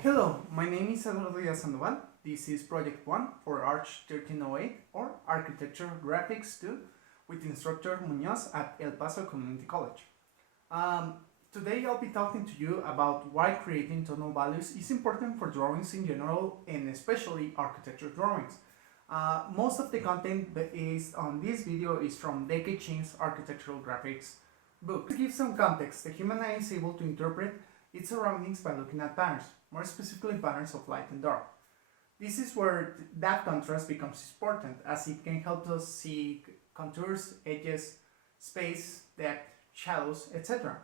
Hello, my name is Eduardo Sandoval. This is Project 1 for Arch 1308 or Architecture Graphics 2 with instructor Munoz at El Paso Community College. Today I'll be talking to you about why creating tonal values is important for drawings in general and especially architecture drawings. Most of the content based on this video is from D.K Ching's Architectural Graphics book. To give some context, the human eye is able to interpret its surroundings by looking at patterns, more specifically patterns of light and dark. This is where that contrast becomes important, as it can help us see contours, edges, space, depth, shadows, etc.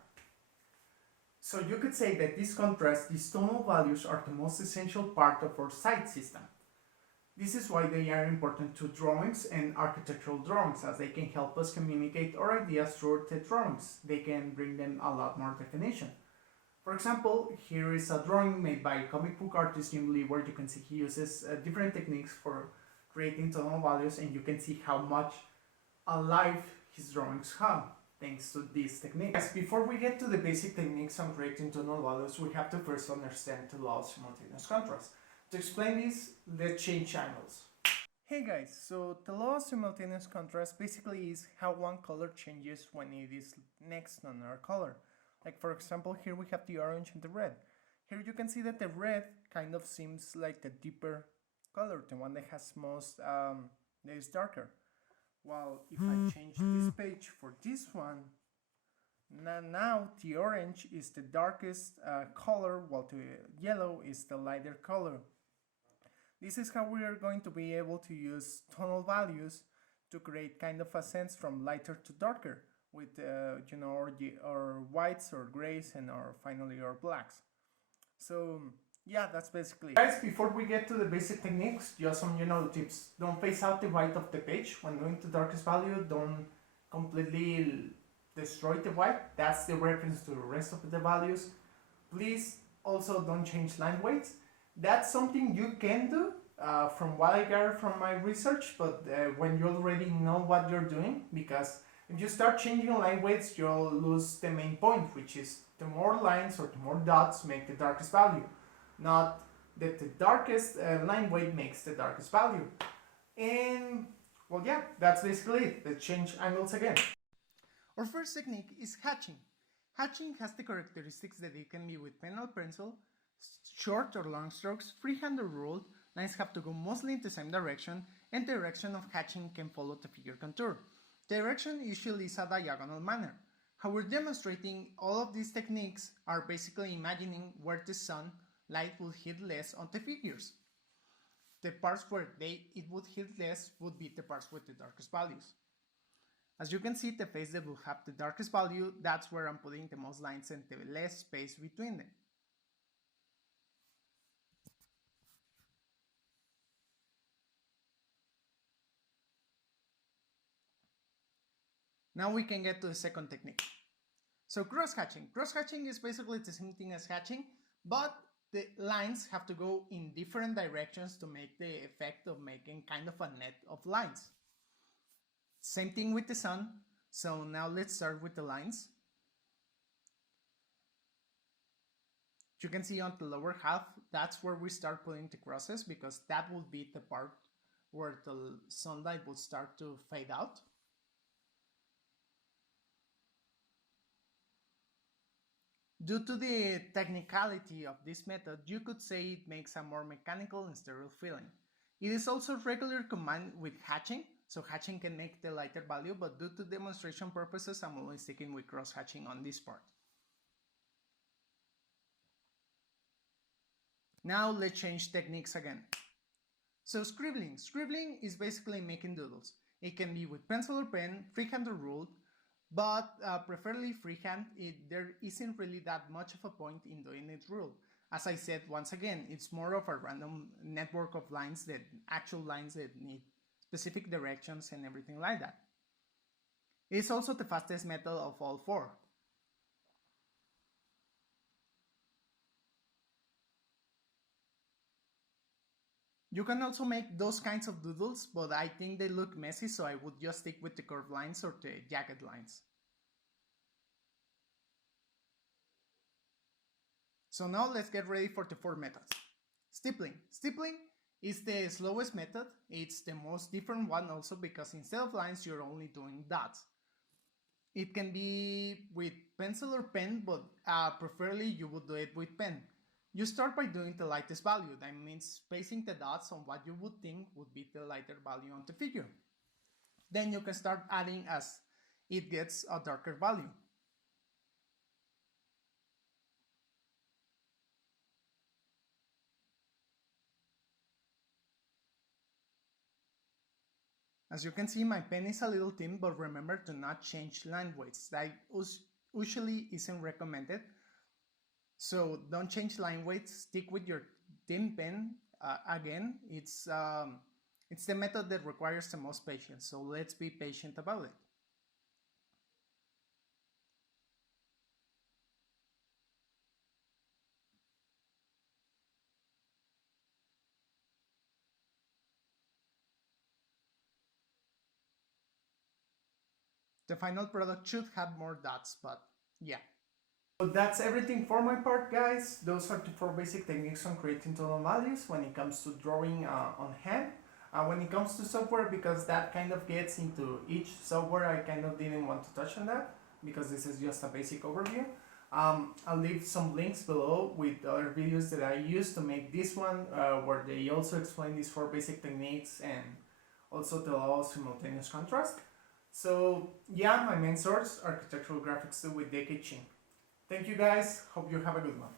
So you could say that this contrast, these tonal values, are the most essential part of our sight system. This is why they are important to drawings and architectural drawings, as they can help us communicate our ideas through the drawings. They can bring them a lot more definition. For example, here is a drawing made by comic book artist Jim Lee, where you can see he uses different techniques for creating tonal values, and you can see how much alive his drawings have thanks to this technique. Yes, before we get to the basic techniques on creating tonal values, we have to first understand the law of simultaneous contrast. To explain this, let's change angles. Hey guys, so the law of simultaneous contrast basically is how one color changes when it is next to another color. Like for example, here we have the orange and the red. Here you can see that the red kind of seems like the deeper color, the one that has most, that is darker. While if I change this page for this one, now the orange is the darkest color, while the yellow is the lighter color. This is how we are going to be able to use tonal values to create kind of a sense from lighter to darker, with our whites or grays and finally our blacks. So yeah, that's basically it. Guys, before we get to the basic techniques, just some tips. Don't face out the white of the page when going to darkest value. Don't completely destroy the white. That's the reference to the rest of the values. Please also don't change line weights. That's something you can do from what I got from my research, but when you already know what you're doing, because if you start changing line weights, you'll lose the main point, which is the more lines or the more dots make the darkest value, not that the darkest line weight makes the darkest value. And well, yeah, that's basically it. Let's change angles again. Our first technique is hatching. Hatching has the characteristics that it can be with pen or pencil, short or long strokes, freehand or ruled. Lines have to go mostly in the same direction, and the direction of hatching can follow the figure contour. Direction usually is a diagonal manner. How we're demonstrating all of these techniques are basically imagining where the sun light will hit less on the figures. The parts where it would hit less would be the parts with the darkest values. As you can see, the face that will have the darkest value, that's where I'm putting the most lines and the less space between them. Now we can get to the second technique. So cross-hatching. Cross-hatching is basically the same thing as hatching, but the lines have to go in different directions to make the effect of making kind of a net of lines. Same thing with the sun. So now let's start with the lines. You can see on the lower half, that's where we start putting the crosses, because that will be the part where the sunlight will start to fade out. Due to the technicality of this method, you could say it makes a more mechanical and sterile feeling. It is also regularly combined with hatching, so hatching can make the lighter value, but due to demonstration purposes, I'm only sticking with cross-hatching on this part. Now let's change techniques again. So scribbling. Scribbling is basically making doodles. It can be with pencil or pen, freehand or ruled, but preferably freehand. There isn't really that much of a point in doing it ruled. As I said, once again, it's more of a random network of lines, that actual lines that need specific directions and everything like that. It's also the fastest method of all four. You can also make those kinds of doodles, but I think they look messy, so I would just stick with the curved lines or the jagged lines. So now let's get ready for the 4 methods. Stippling. Stippling is the slowest method. It's the most different one also because instead of lines, you're only doing dots. It can be with pencil or pen, but preferably you would do it with pen. You start by doing the lightest value. That means placing the dots on what you would think would be the lighter value on the figure. Then you can start adding as it gets a darker value. As you can see, my pen is a little thin, but remember to not change line weights. That usually isn't recommended. So don't change line weights, stick with your thin pen. Again, it's the method that requires the most patience, so let's be patient about it. The final product should have more dots, but yeah. So that's everything for my part, guys. Those are the 4 basic techniques on creating tonal values when it comes to drawing on hand. When it comes to software, because that kind of gets into each software, I kind of didn't want to touch on that because this is just a basic overview. I'll leave some links below with other videos that I used to make this one, where they also explain these 4 basic techniques and also the law of simultaneous contrast. So yeah, my main source, Architectural Graphics 2 with D.K Ching. Thank you guys, hope you have a good one.